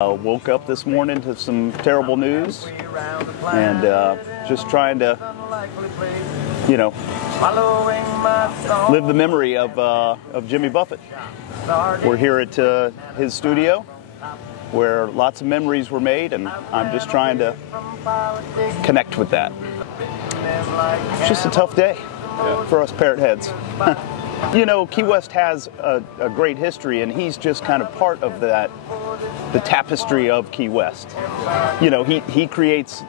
Woke up this morning to some terrible news, and just trying to, live the memory of Jimmy Buffett. We're here at his studio, where lots of memories were made, and I'm just trying to connect with that. It's just a tough day for us parrot heads. Key West has a great history, and he's just kind of part of that, the tapestry of Key West. He creates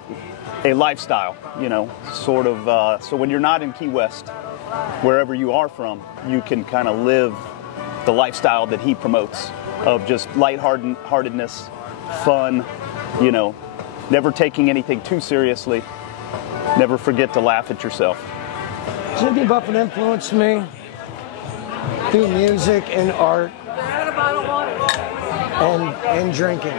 a lifestyle, so when you're not in Key West, wherever you are from, you can kind of live the lifestyle that he promotes of just lightheartedness, fun, never taking anything too seriously, never forget to laugh at yourself. Jimmy Buffett influenced me through music and art and drinking.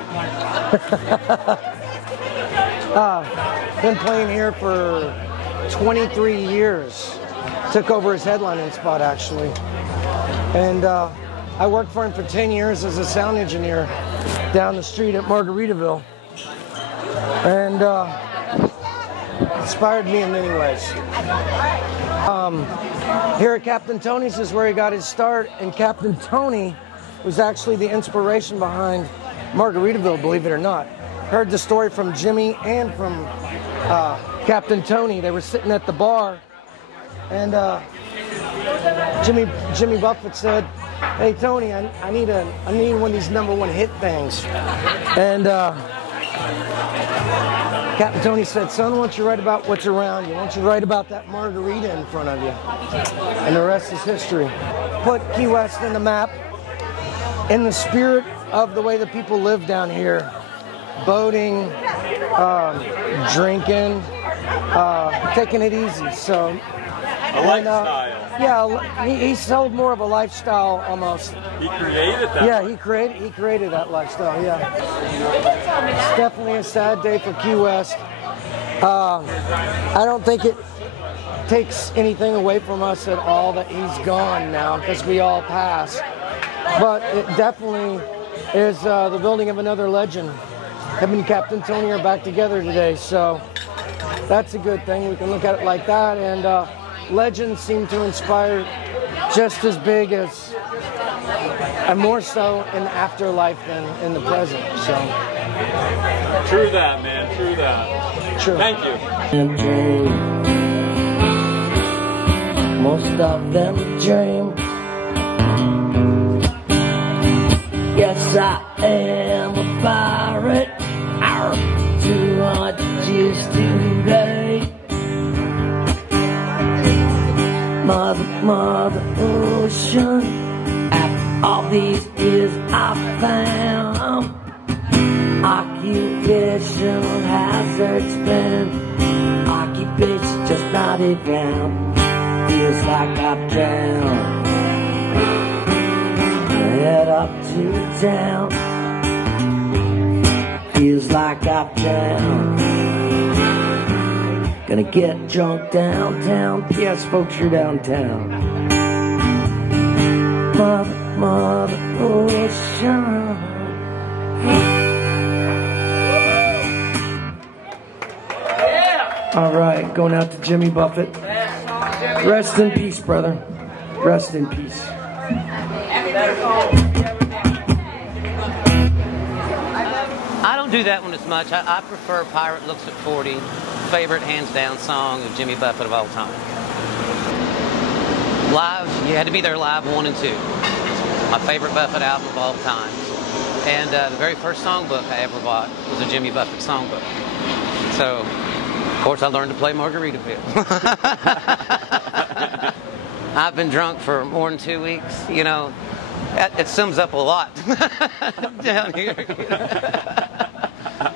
Been playing here for 23 years. Took over his headlining spot, actually. And I worked for him for 10 years as a sound engineer down the street at Margaritaville. And inspired me in many ways. Here at Captain Tony's is where he got his start, and Captain Tony was actually the inspiration behind Margaritaville, believe it or not. Heard the story from Jimmy and from Captain Tony. They were sitting at the bar, and Jimmy Buffett said, "Hey Tony, I need one of these #1 hit things." And Captain Tony said, "Son, why don't you write about what's around you? Why don't you write about that margarita in front of you?" And the rest is history. Put Key West in the map in the spirit of the way the people live down here. Boating, drinking, taking it easy. So, a lifestyle. Yeah, he sold more of a lifestyle almost. He created that. Yeah, he created that lifestyle. Yeah, it's definitely a sad day for Key West. I don't think it takes anything away from us at all that he's gone now, because we all pass. But it definitely is the building of another legend. Him and Captain Tony are back together today, so that's a good thing. We can look at it like that, and legends seem to inspire just as big as, and more so in the afterlife than in the present. So true that, man. True that. True. Thank you. Most of them dream. Yes, I am a pirate. Too hard just to wait. Mother ocean. After all these years I found occupational hazards been occupation just not a ground. Feels like I've drowned. Head up to town. Feels like I've drowned. Gonna get drunk downtown. Yes, folks, you're downtown. Mother ocean. All right, going out to Jimmy Buffett. Rest in peace, brother. Rest in peace. I don't do that one as much. I prefer Pirate Looks at 40. Favorite hands down song of Jimmy Buffett of all time. Live, you had to be there live 1 and 2. My favorite Buffett album of all time. And the very first songbook I ever bought was a Jimmy Buffett songbook. So, of course, I learned to play Margaritaville. I've been drunk for more than 2 weeks. It sums up a lot down here.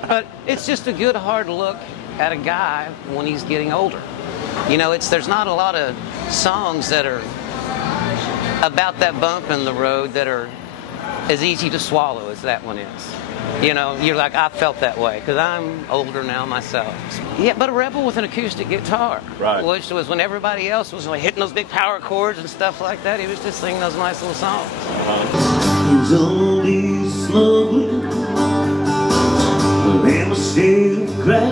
But it's just a good hard look at a guy when he's getting older. There's not a lot of songs that are about that bump in the road that are as easy to swallow as that one is. You're like, I felt that way because I'm older now myself. Yeah, but a rebel with an acoustic guitar, right, which was when everybody else was like hitting those big power chords and stuff like that. He was just singing those nice little songs. He's always lovely. shade of grass,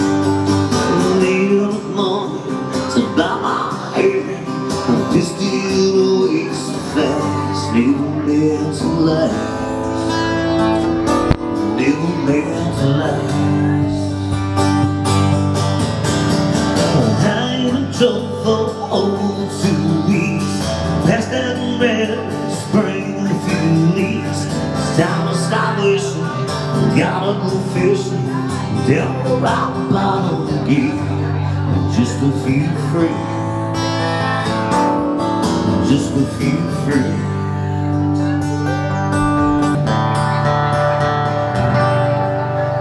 a little morning to bow my head. This still away so fast, never meant to last, never meant to last. I ain't drunk for over 2 weeks, past that red spring with a few leaves. It's time to stop wishing, gotta go fishing down the rock bottom again. Just a few free, just a few free.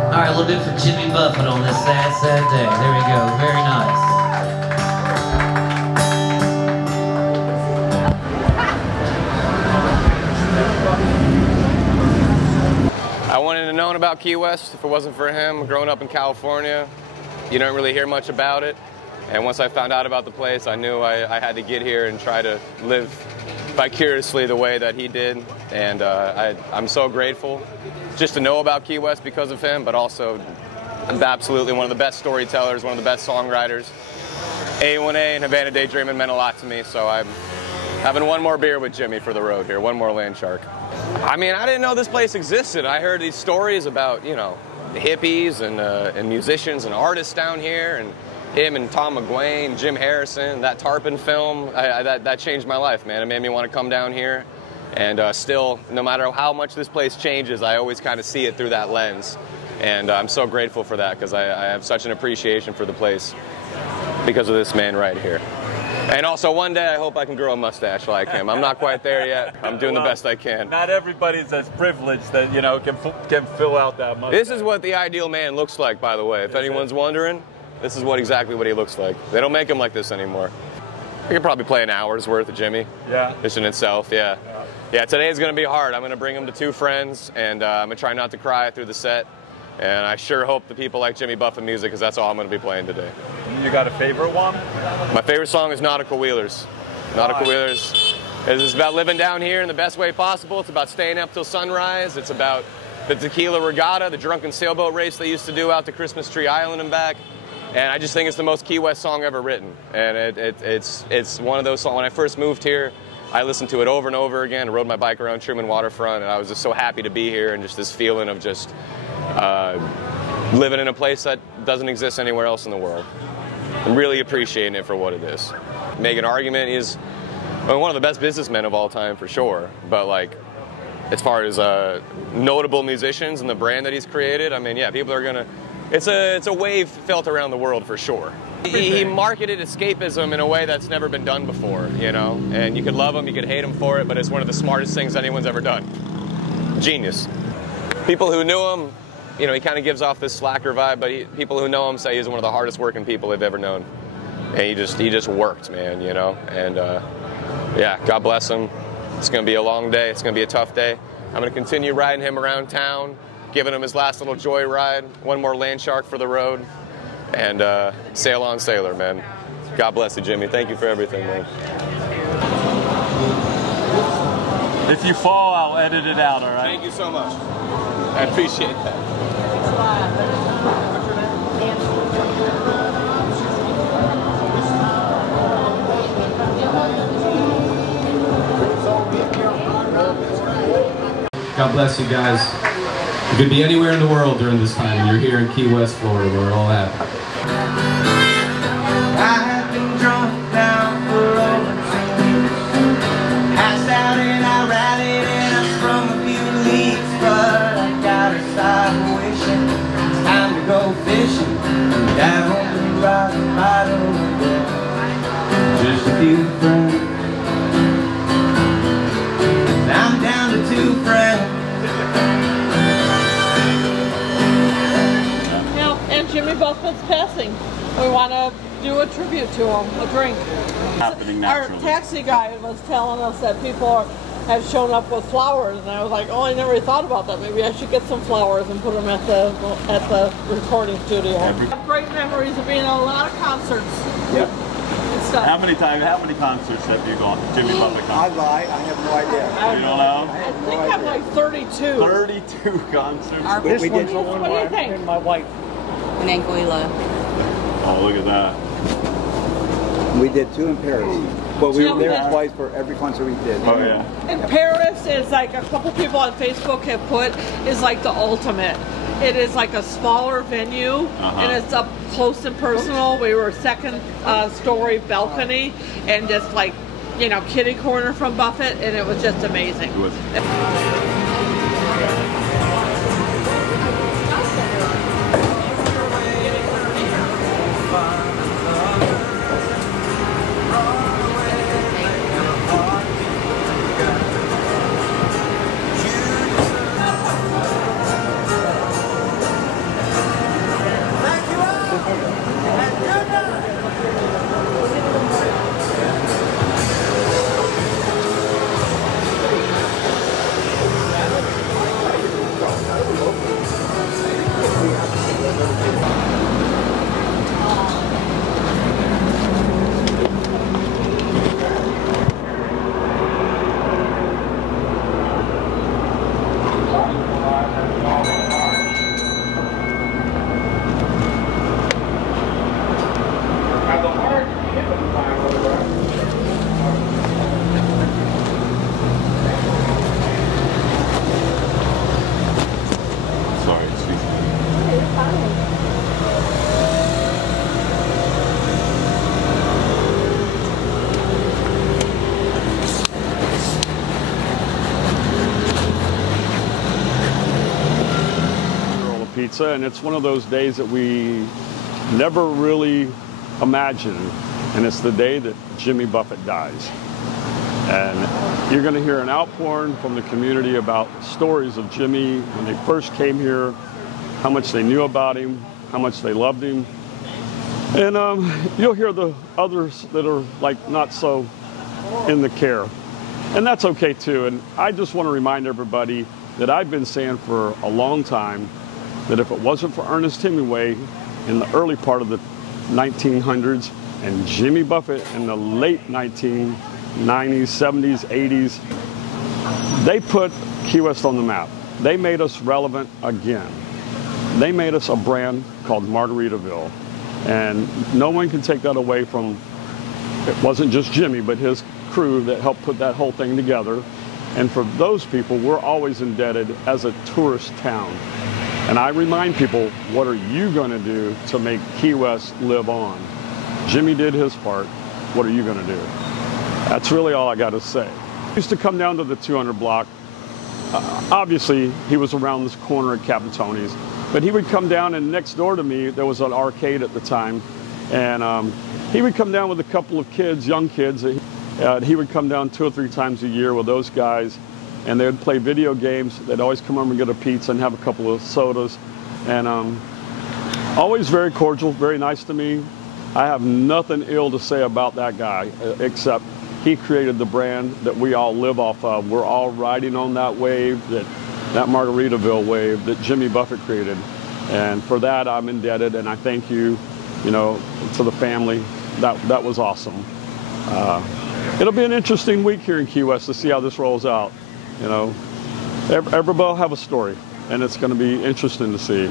All right, a little bit for Jimmy Buffett on this sad, sad day. There we go. Very nice. I wouldn't have known about Key West if it wasn't for him. Growing up in California, you don't really hear much about it. And once I found out about the place, I knew I had to get here and try to live vicariously the way that he did. And I'm so grateful just to know about Key West because of him, but also absolutely one of the best storytellers, one of the best songwriters. A1A and Havana Daydreamin' meant a lot to me, so I'm having one more beer with Jimmy for the road here, one more Land Shark. I mean, I didn't know this place existed. I heard these stories about, you know, the hippies and musicians and artists down here, and him and Tom McGuane, Jim Harrison, that Tarpon film, that changed my life, man. It made me want to come down here. And still, no matter how much this place changes, I always kind of see it through that lens. And I'm so grateful for that, because I have such an appreciation for the place because of this man right here. And also, one day, I hope I can grow a mustache like him. I'm not quite there yet. I'm doing the best I can. Not everybody's as privileged that, you know, can fill out that mustache. This is what the ideal man looks like, by the way. If anyone's wondering, this is exactly what he looks like. They don't make him like this anymore. We could probably play an hour's worth of Jimmy. Yeah. Just in itself, yeah. Yeah, today is going to be hard. I'm going to bring him to 2 friends, and I'm going to try not to cry through the set. And I sure hope the people like Jimmy Buffett music, because that's all I'm going to be playing today. You got a favorite one? My favorite song is Nautical Wheelers. Nautical Wheelers is about living down here in the best way possible. It's about staying up till sunrise. It's about the tequila regatta, the drunken sailboat race they used to do out to Christmas Tree Island and back. And I just think it's the most Key West song ever written. And it's one of those songs. When I first moved here, I listened to it over and over again. I rode my bike around Truman Waterfront, and I was just so happy to be here, and just this feeling of just living in a place that doesn't exist anywhere else in the world. I'm really appreciating it for what it is. Make an argument, he's one of the best businessmen of all time for sure, but like, as far as notable musicians and the brand that he's created, I mean, yeah, people are gonna, it's a wave felt around the world for sure. He marketed escapism in a way that's never been done before, you know, and you could love him, you could hate him for it, but it's one of the smartest things anyone's ever done. Genius. People who knew him, you know, he kind of gives off this slacker vibe, but people who know him say he's one of the hardest working people they've ever known. And he just worked, man, you know, and yeah, God bless him. It's going to be a long day. It's going to be a tough day. I'm going to continue riding him around town, giving him his last little joy ride, one more Land Shark for the road, and sail on, sailor, man. God bless you, Jimmy. Thank you for everything, man. If you fall, I'll edit it out, all right? Thank you so much. I appreciate that. God bless you guys. You could be anywhere in the world during this time. You're here in Key West, Florida, where it all happened. I have been drunk now for over 2 weeks. Passed out and I rallied and I sprung a few leaks, but I got a side wishing it's time to go fishing down the rock bottom again. Just a few friends. I'm down to 2 friends. And Jimmy Buffett's passing. We want to do a tribute to him, a drink. Our taxi guy was telling us that people have shown up with flowers, and I was like, oh, I never thought about that. Maybe I should get some flowers and put them at the recording studio. I have great memories of being at a lot of concerts. Yep. And stuff. How many concerts have you gone to? Jimmy Buffett I concerts? lie. I have no idea. You don't know? I think I'm like 32. 32 concerts. We did What do you think? And my wife. In Anguilla. Oh, look at that. We did 2 in Paris. But we were there Yeah. twice for every concert we did. Oh, yeah. In Paris is like a couple people on Facebook have put is like the ultimate. It is like a smaller venue and it's up close and personal. We were second story balcony and just like, you know, kitty corner from Buffett, and it was just amazing. It was. Pizza, and it's one of those days that we never really imagined, and it's the day that Jimmy Buffett dies. And you're going to hear an outpouring from the community about stories of Jimmy when they first came here, how much they knew about him, how much they loved him. And you'll hear the others that are like not so in the care. And that's okay too. And I just want to remind everybody that I've been saying for a long time that if it wasn't for Ernest Hemingway in the early part of the 1900s and Jimmy Buffett in the late 1990s, 70s, 80s, they put Key West on the map. They made us relevant again. They made us a brand called Margaritaville. And no one can take that away from, it wasn't just Jimmy, but his crew that helped put that whole thing together. And for those people, we're always indebted as a tourist town. And I remind people, what are you going to do to make Key West live on? Jimmy did his part. What are you going to do? That's really all I got to say. I used to come down to the 200 block. Obviously, he was around this corner at Captain Tony's. But he would come down, and next door to me, there was an arcade at the time. And he would come down with a couple of kids, young kids. He would come down 2 or 3 times a year with those guys. And they would play video games. They'd always come over and get a pizza and have a couple of sodas. And always very cordial, very nice to me. I have nothing ill to say about that guy, except he created the brand that we all live off of. We're all riding on that wave, that Margaritaville wave that Jimmy Buffett created. And for that, I'm indebted, and I thank you, to the family. That was awesome. It'll be an interesting week here in Key West to see how this rolls out. Everybody will have a story, and it's going to be interesting to see.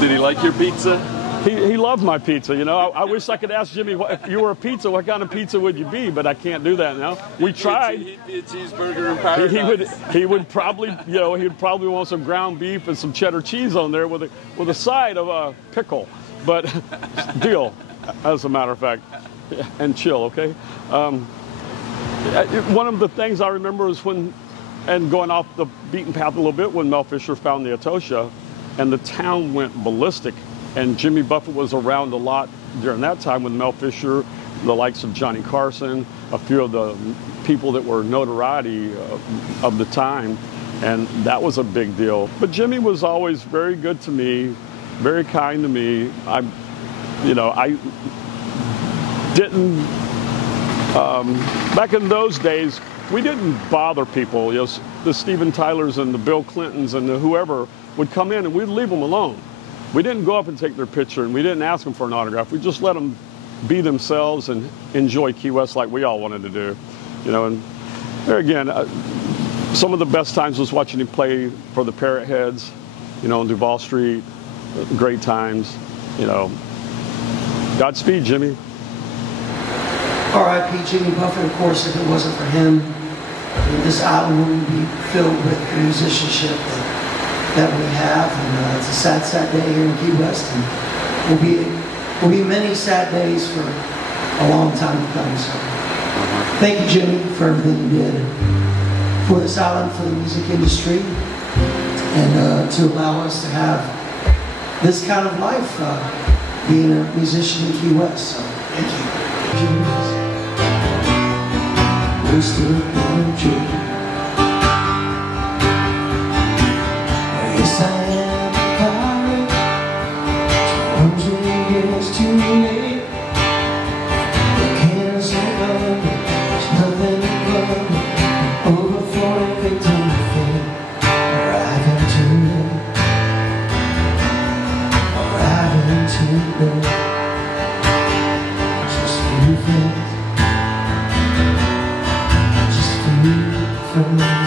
Did he like your pizza? He loved my pizza. I wish I could ask Jimmy, if you were a pizza, what kind of pizza would you be? But I can't do that now. We tried. He'd be a cheeseburger in paradise. He would probably, he'd probably want some ground beef and some cheddar cheese on there with a side of a pickle. But deal, as a matter of fact, and chill, okay? One of the things I remember is and going off the beaten path a little bit, when Mel Fisher found the Etosha, and the town went ballistic. And Jimmy Buffett was around a lot during that time with Mel Fisher, the likes of Johnny Carson, a few of the people that were notoriety of the time. And that was a big deal. But Jimmy was always very good to me, very kind to me. I didn't, back in those days, we didn't bother people. The Steven Tylers and the Bill Clintons and the whoever would come in and we'd leave them alone. we didn't go up and take their picture, and we didn't ask them for an autograph. We just let them be themselves and enjoy Key West like we all wanted to do. You know, and there again, some of the best times was watching him play for the Parrot Heads, you know, on Duval Street. Great times, you know. Godspeed, Jimmy. R.I.P. Jimmy Buffett, of course. If it wasn't for him, this album wouldn't be filled with the musicianship that we have. And it's a sad, sad day here in Key West, and will be many sad days for a long time to come. So, thank you, Jimmy, for everything you did, and for this island, for the music industry, and to allow us to have this kind of life, being a musician in Key West. So, thank you. We're still going to. Yes, I am a pirate. 200 years too late. The cannons are burning. There's nothing to burn. Overflowing victim of fate. Arriving too late. Arriving too late. Just for you, friends.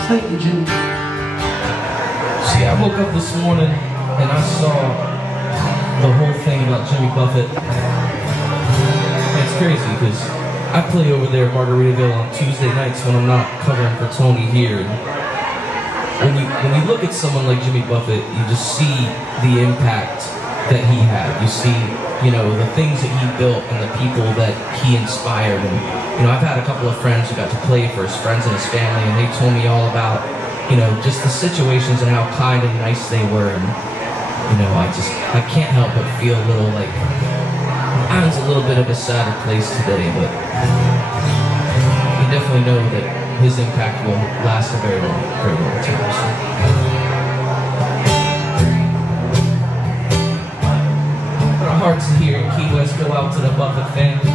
Thank you, Jimmy. See, I woke up this morning and I saw the whole thing about Jimmy Buffett. And it's crazy because I play over there at Margaritaville on Tuesday nights when I'm not covering for Tony here. And when you look at someone like Jimmy Buffett, you just see the impact that he had. You see, you know, the things that he built and the people that he inspired. And, you know, I've had a couple of friends who got to play for his friends and his family, and they told me all about, you know, just the situations and how kind and nice they were. And, you know, I can't help but feel a little like, it's a little bit of a sadder place today, but you definitely know that his impact will last a very long time. So. Our hearts here in Key West go out to the Buffett family.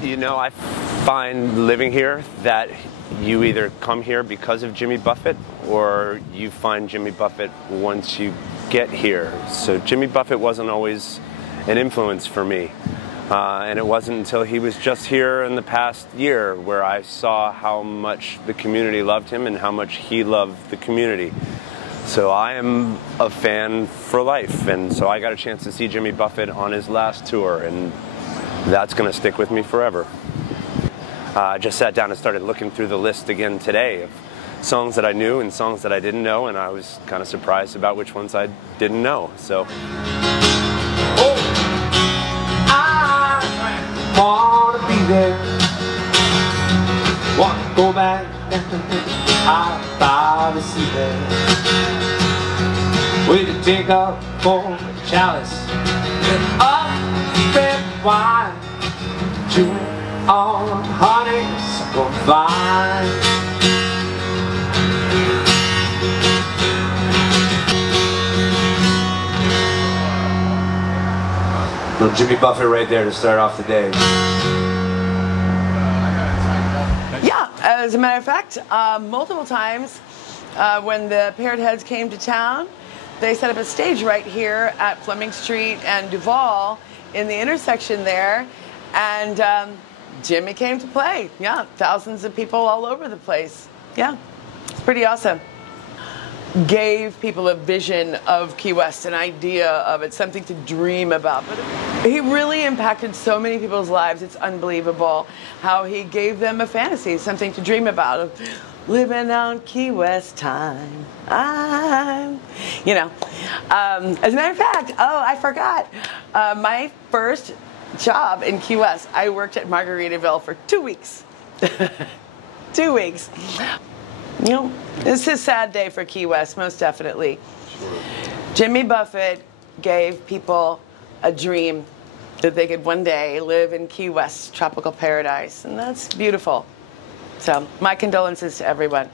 You know, I find living here that you either come here because of Jimmy Buffett or you find Jimmy Buffett once you get here. So Jimmy Buffett wasn't always an influence for me. And it wasn't until he was just here in the past year where I saw how much the community loved him and how much he loved the community. So I am a fan for life, and so I got a chance to see Jimmy Buffett on his last tour, and that's going to stick with me forever. I just sat down and started looking through the list again today of songs that I knew and songs that I didn't know, and I was kind of surprised about which ones I didn't know. So. I want to be there, want to go back, I thought to see there. We could take up for the chalice and up red wine, chewing on honeysuckle vine. Little Jimmy Buffett right there to start off the day. As a matter of fact, multiple times when the Parrot Heads came to town, they set up a stage right here at Fleming Street and Duval in the intersection there, and Jimmy came to play. Yeah, thousands of people all over the place. Yeah, it's pretty awesome. Gave people a vision of Key West, an idea of it, something to dream about. But he really impacted so many people's lives. It's unbelievable how he gave them a fantasy, something to dream about. Of living on Key West time. You know. As a matter of fact, oh, I forgot. My first job in Key West, I worked at Margaritaville for 2 weeks. 2 weeks. You know, this is a sad day for Key West, most definitely. Sure. Jimmy Buffett gave people a dream that they could one day live in Key West tropical paradise, and that's beautiful. So, my condolences to everyone.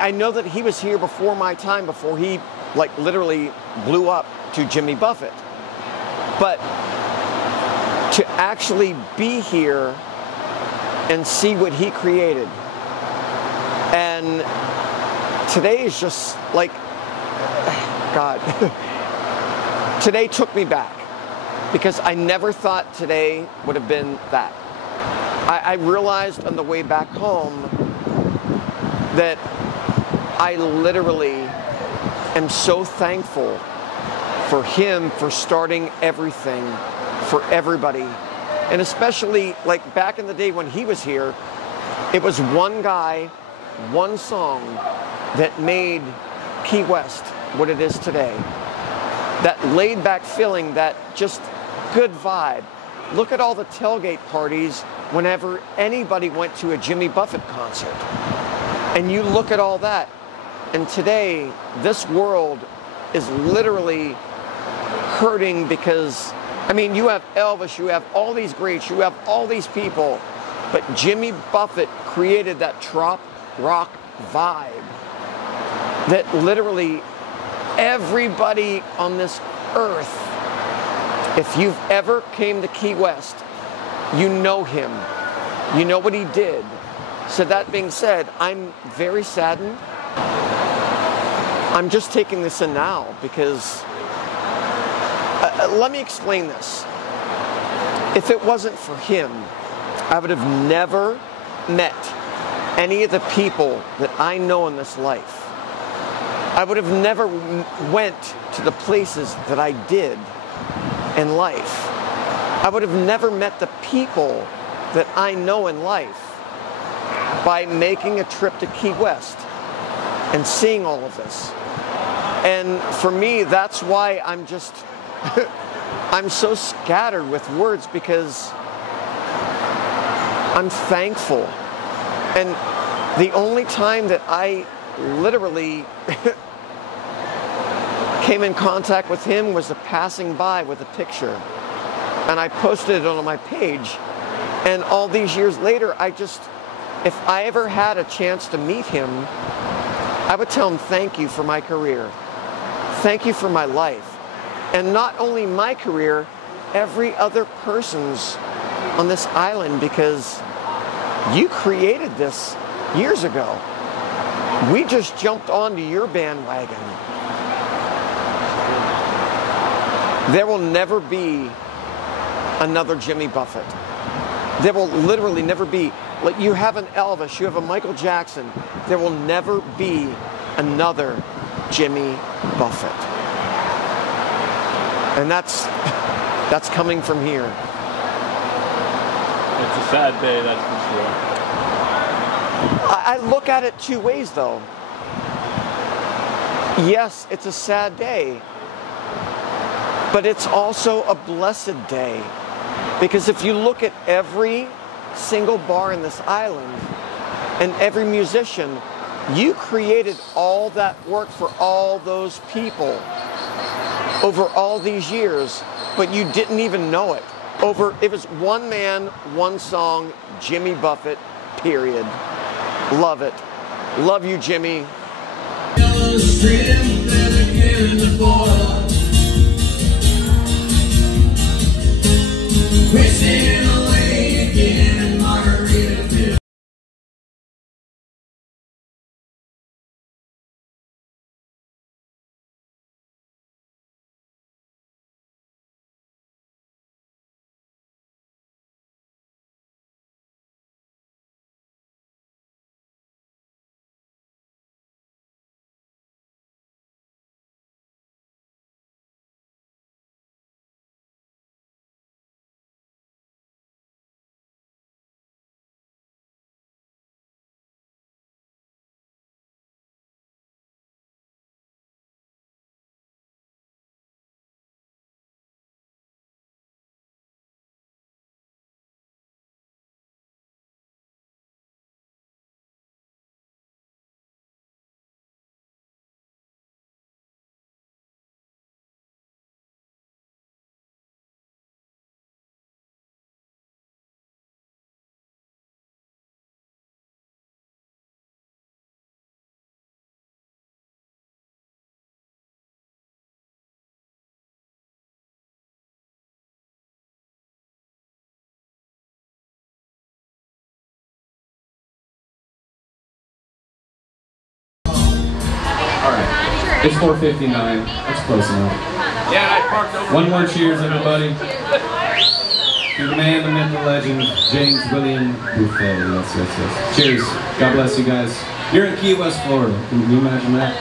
I know that he was here before my time, before he like literally blew up to Jimmy Buffett. But to actually be here and see what he created, and today is just like, God, today took me back because I never thought today would have been that. I realized on the way back home that I literally am so thankful for him for starting everything for everybody. And especially like back in the day when he was here, it was one guy, one song that made Key West what it is today. That laid back feeling, that just good vibe. Look at all the tailgate parties whenever anybody went to a Jimmy Buffett concert. And you look at all that, and today, this world is literally hurting because, I mean, you have Elvis, you have all these greats, you have all these people, but Jimmy Buffett created that trop rock vibe that literally everybody on this earth, if you've ever came to Key West, you know him. You know what he did. So that being said, I'm very saddened. I'm just taking this in now because, let me explain this. If it wasn't for him, I would have never met any of the people that I know in this life. I would have never went to the places that I did in life. I would have never met the people that I know in life by making a trip to Key West and seeing all of this. And for me, that's why I'm just, I'm so scattered with words because I'm thankful. And the only time that I literally came in contact with him was a passing by with a picture. And I posted it on my page. And all these years later, if I ever had a chance to meet him, I would tell him thank you for my career. Thank you for my life. And not only my career, every other person's on this island, because you created this years ago. We just jumped onto your bandwagon. There will never be another Jimmy Buffett. There will literally never be. Like you have an Elvis, you have a Michael Jackson. There will never be another Jimmy Buffett. And that's coming from here. It's a sad day, that's for sure. I look at it two ways, though. Yes, it's a sad day, but it's also a blessed day. Because if you look at every single bar in this island and every musician, you created all that work for all those people over all these years, but you didn't even know it. It was one man, one song, Jimmy Buffett, period. Love it. Love you, Jimmy. It's 4:59. That's close enough. Yeah, I parked over. One more cheers, everybody. To the man, the myth, the legend, James William Buffett. Yes, yes, yes. Cheers. God bless you guys. You're in Key West, Florida. Can you imagine that?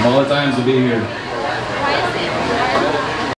Of all the times to be here.